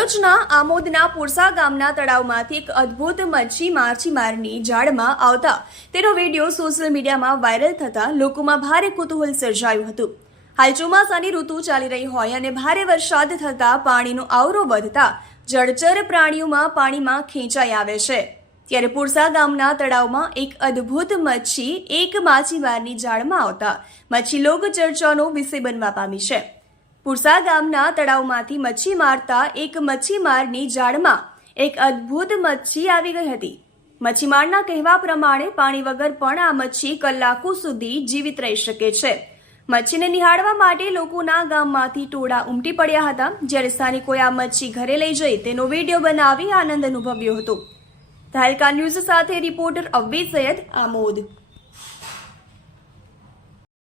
ભરૂચના આમોદના પુરસા ગામના તળાવમાંથી એક અદ્ભુત મચ્છી માછીમારની જાળમાં આવતા તેનો વીડિયો સોશિયલ મીડિયામાં વાયરલ થતા લોકોમાં ભારે કુતૂહલ સર્જાયું હતું. હાલ ચોમાસાની ઋતુ ચાલી રહી હોય અને ભારે વરસાદ થતા પાણીનો આવરો વધતા જળચર પ્રાણીઓમાં પાણીમાં ખેંચાઈ આવે છે. ત્યારે પુરસા ગામના તળાવમાં એક અદ્ભુત મચ્છી એક માછીમારની જાળમાં આવતા મચ્છી લોક ચર્ચાનો વિષય બનવા પામી છે. પુરસા ગામના તળાવમાંથી મચ્છી મારતા એક મચ્છીમારની જાળમાં એક અદ્ભુત મચ્છી આવી ગઈ હતી. મચ્છીમારના કહેવા પ્રમાણે પાણી વગર પણ આ મચ્છી કલાકો સુધી જીવિત રહી શકે છે. મચ્છીને નિહાળવા માટે લોકોના ગામમાંથી ટોળા ઉમટી પડ્યા હતા. જ્યારે સ્થાનિકોએ આ મચ્છી ઘરે લઈ જઈ તેનો વીડિયો બનાવી આનંદ અનુભવ્યો હતો. ધાલકા ન્યૂઝ સાથે રિપોર્ટર અવ્વી સૈયદ આમોદ.